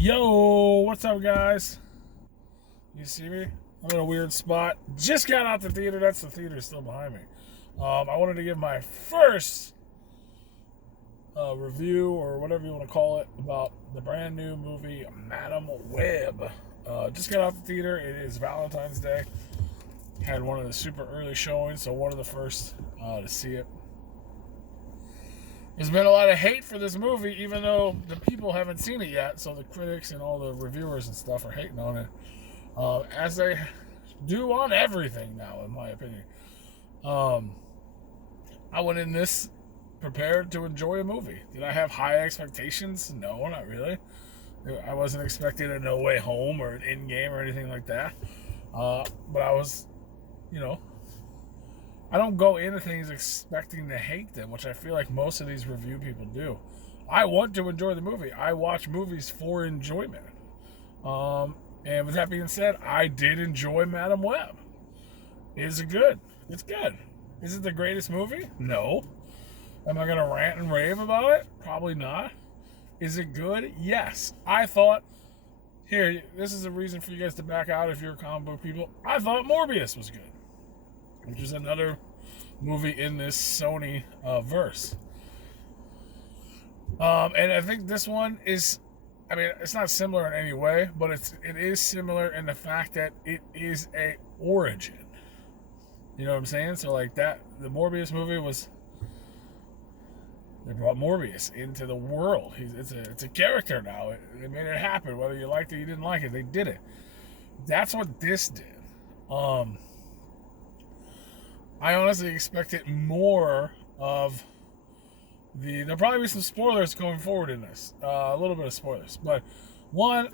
Yo, what's up, guys? You see me? I'm in a weird spot. Just got out the theater. That's the theater still behind me. I wanted to give my first review, or whatever you want to call it, about the brand new movie Madam Web. Just got out the theater. It is Valentine's Day. Had one of the super early showings, so one of the first to see it. There's been a lot of hate for this movie, even though the people haven't seen it yet. So the critics and all the reviewers and stuff are hating on it, as they do on everything now, in my opinion. I went in this prepared to enjoy a movie. Did I have high expectations? No, not really. I wasn't expecting a No Way Home or an Endgame or anything like that. But I was, I don't go into things expecting to hate them, which I feel like most of these review people do. I want to enjoy the movie. I watch movies for enjoyment. And with that being said, I did enjoy Madam Web. Is it good? It's good. Is it the greatest movie? No. Am I going to rant and rave about it? Probably not. Is it good? Yes. I thought, here, this is a reason for you guys to back out if you're comic book people. I thought Morbius was good, which is another movie in this Sony verse. And I think this one is, it's not similar in any way, but it is similar in the fact that it is a origin. You know what I'm saying? So like that, the Morbius movie was, they brought Morbius into the world. It's a character now. They made it happen. Whether you liked it or you didn't like it, they did it. That's what this did. I honestly expected more of there'll probably be some spoilers going forward in this. A little bit of spoilers. But but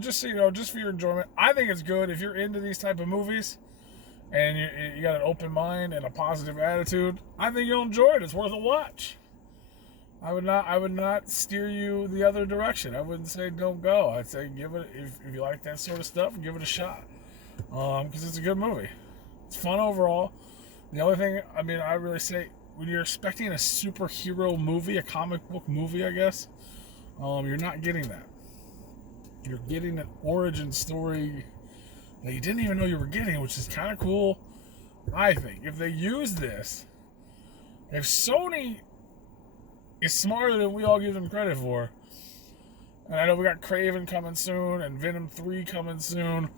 just so you know, just for your enjoyment, I think it's good if you're into these type of movies and you got an open mind and a positive attitude. I think you'll enjoy it. It's worth a watch. I would not steer you the other direction. I wouldn't say don't go. I'd say give it, if you like that sort of stuff, give it a shot. Because it's a good movie. It's fun overall. The only thing, I really say, when you're expecting a superhero movie, a comic book movie, I guess, you're not getting that. You're getting an origin story that you didn't even know you were getting, which is kind of cool, I think. If they use this, if Sony is smarter than we all give them credit for, and I know we got Craven coming soon and Venom 3 coming soon,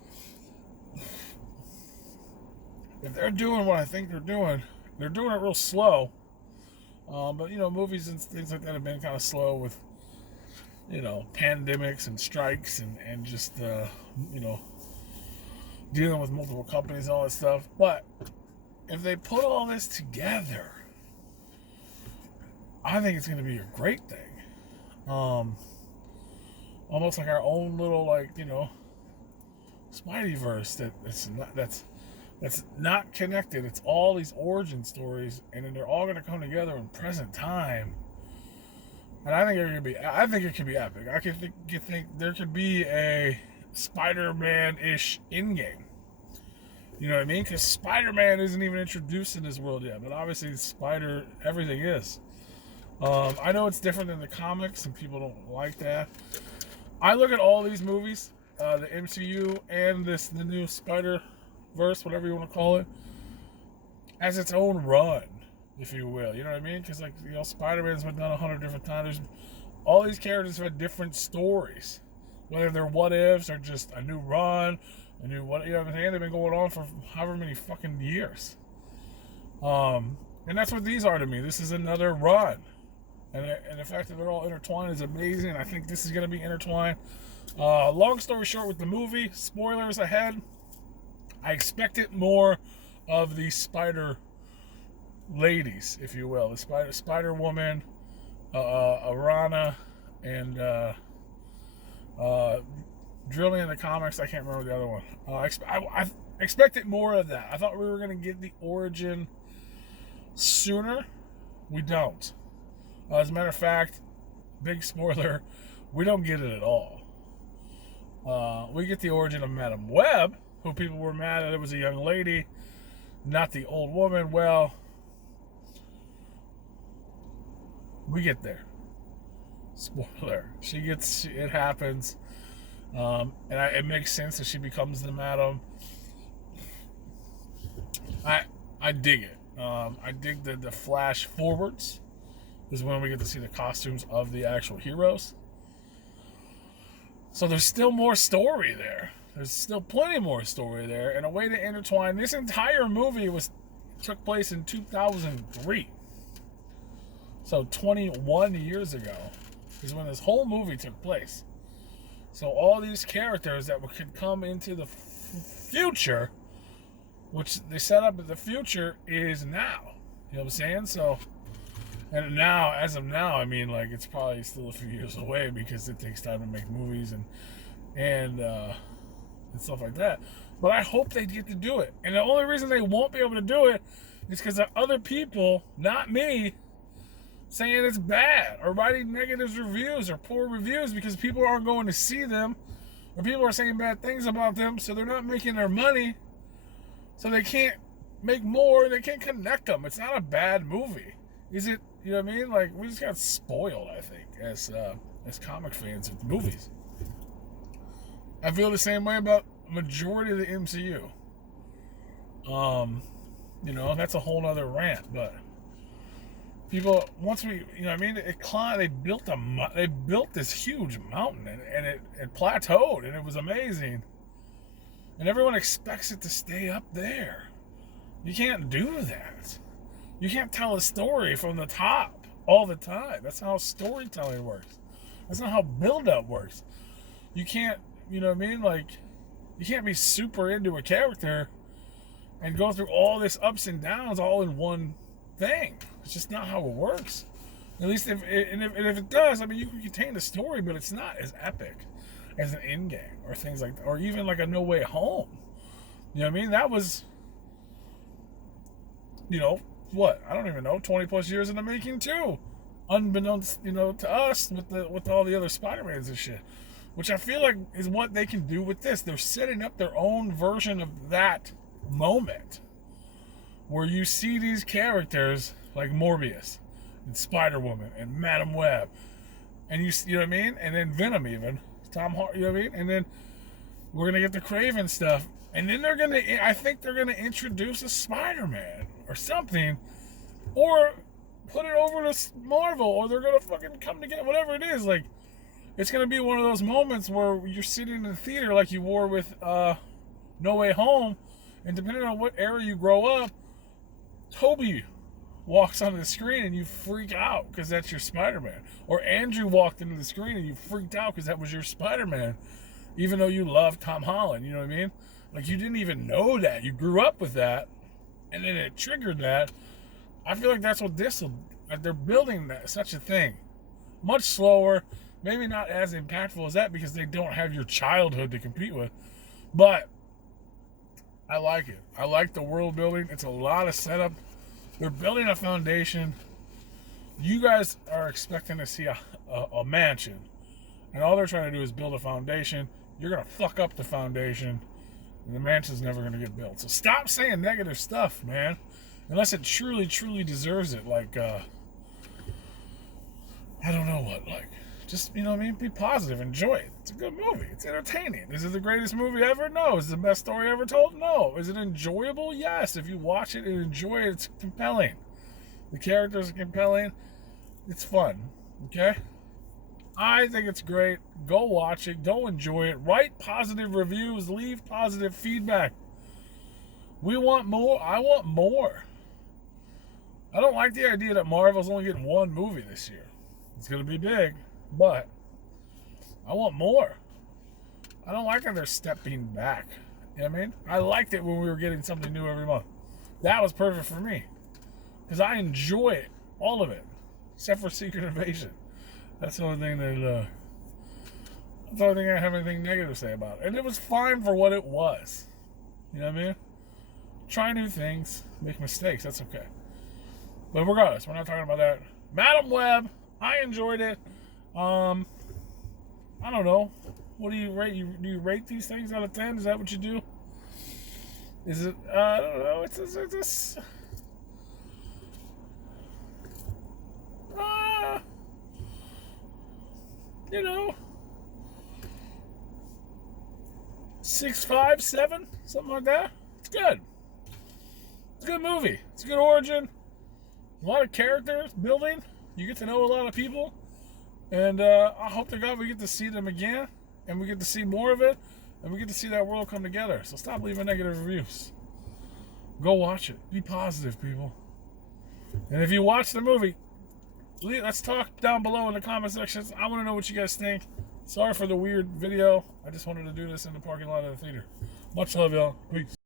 if they're doing what I think they're doing it real slow. But, movies and things like that have been kind of slow with, pandemics and strikes and just, dealing with multiple companies and all that stuff. But if they put all this together, I think it's going to be a great thing. Almost like our own little, Spideyverse that's not connected. It's all these origin stories, and then they're all going to come together in present time. And I think it could be epic. I think there could be a Spider-Man-ish in-game. You know what I mean? Because Spider-Man isn't even introduced in this world yet, but obviously everything is. I know it's different than the comics, and people don't like that. I look at all these movies, the MCU and the new Spider-Verse, whatever you want to call it, as its own run, if you will. You know what I mean? Because, Spider-Man's been done 100 different times. All these characters have had different stories. Whether they're what-ifs or just a new run, a new what, you know what I'm saying? They've been going on for however many fucking years. And that's what these are to me. This is another run. And the fact that they're all intertwined is amazing. I think this is going to be intertwined. Long story short with the movie, spoilers ahead, I expected more of the Spider ladies, if you will. The Spider Woman, Arana, and drill me in the comics. I can't remember the other one. I expected more of that. I thought we were going to get the origin sooner. We don't. As a matter of fact, big spoiler, we don't get it at all. We get the origin of Madam Web, who people were mad at. It was a young lady, not the old woman. Well, we get there. Spoiler. It happens. It makes sense that she becomes the Madam. I dig it. I dig the flash forwards is when we get to see the costumes of the actual heroes. So there's still more story there. There's still plenty more story there, and a way to intertwine. This entire movie took place in 2003. So 21 years ago is when this whole movie took place. So all these characters that could come into the future, which they set up that the future is now. You know what I'm saying? So, and now, as of now, I mean, like, it's probably still a few years away because it takes time to make movies and stuff like that. But I hope they get to do it. And the only reason they won't be able to do it is because of other people, not me, saying it's bad or writing negative reviews or poor reviews because people aren't going to see them or people are saying bad things about them, so they're not making their money, so they can't make more, they can't connect them. It's not a bad movie. Is it? You know what I mean? Like, we just got spoiled, I think, as comic fans of movies. I feel the same way about majority of the MCU. You know, that's a whole other rant, but people, once we, you know what I mean, they built this huge mountain, and it plateaued, and it was amazing. And everyone expects it to stay up there. You can't do that. You can't tell a story from the top all the time. That's not how storytelling works. That's not how build-up works. You can't, you know what I mean? Like, you can't be super into a character and go through all this ups and downs all in one thing. It's just not how it works. At least if it does, I mean, you can contain the story, but it's not as epic as an Endgame or things like that, or even like a No Way Home. You know what I mean? That was, you know, what? I don't even know, 20 plus years in the making too. Unbeknownst, you know, to us with all the other Spider-Mans and shit. Which I feel like is what they can do with this. They're setting up their own version of that moment where you see these characters like Morbius and Spider-Woman and Madam Web, and you know what I mean? And then Venom even. Tom Hardy, you know what I mean? And then we're going to get the Craven stuff. And then I think they're going to introduce a Spider-Man or something, or put it over to Marvel, or they're going to fucking come together, whatever it is. Like, it's going to be one of those moments where you're sitting in the theater like you were with No Way Home, and depending on what era you grow up, Toby walks onto the screen and you freak out because that's your Spider-Man. Or Andrew walked into the screen and you freaked out because that was your Spider-Man, even though you love Tom Holland, you know what I mean? Like, you didn't even know that. You grew up with that, and then it triggered that. I feel like that's what they're building such a thing. Much slower, maybe not as impactful as that because they don't have your childhood to compete with. But I like it. I like the world building. It's a lot of setup. They're building a foundation. You guys are expecting to see a mansion, and all they're trying to do is build a foundation. You're going to fuck up the foundation, and the mansion's never going to get built. So stop saying negative stuff, man, unless it truly, truly deserves it. Like, I don't know what, like, just, you know what I mean? Be positive. Enjoy it. It's a good movie. It's entertaining. Is it the greatest movie ever? No. Is it the best story ever told? No. Is it enjoyable? Yes. If you watch it and enjoy it, it's compelling. The characters are compelling. It's fun. Okay? I think it's great. Go watch it. Go enjoy it. Write positive reviews. Leave positive feedback. We want more. I want more. I don't like the idea that Marvel's only getting one movie this year. It's going to be big. But I want more. I don't like how they're stepping back. You know what I mean? I liked it when we were getting something new every month. That was perfect for me. Because I enjoy it. All of it. Except for Secret Invasion. That's the only thing I have anything negative to say about it. And it was fine for what it was. You know what I mean? Try new things. Make mistakes. That's okay. But regardless, we're not talking about that. Madam Web. I enjoyed it. I don't know. What do you rate? Do you rate these things out of 10? Is that what you do? Is it? I don't know. It's you know, 6.5, 7, something like that. It's good. It's a good movie. It's a good origin. A lot of characters building. You get to know a lot of people. And I hope to God we get to see them again. And we get to see more of it. And we get to see that world come together. So stop leaving negative reviews. Go watch it. Be positive, people. And if you watch the movie, let's talk down below in the comment sections. I want to know what you guys think. Sorry for the weird video. I just wanted to do this in the parking lot of the theater. Much love, y'all. Peace.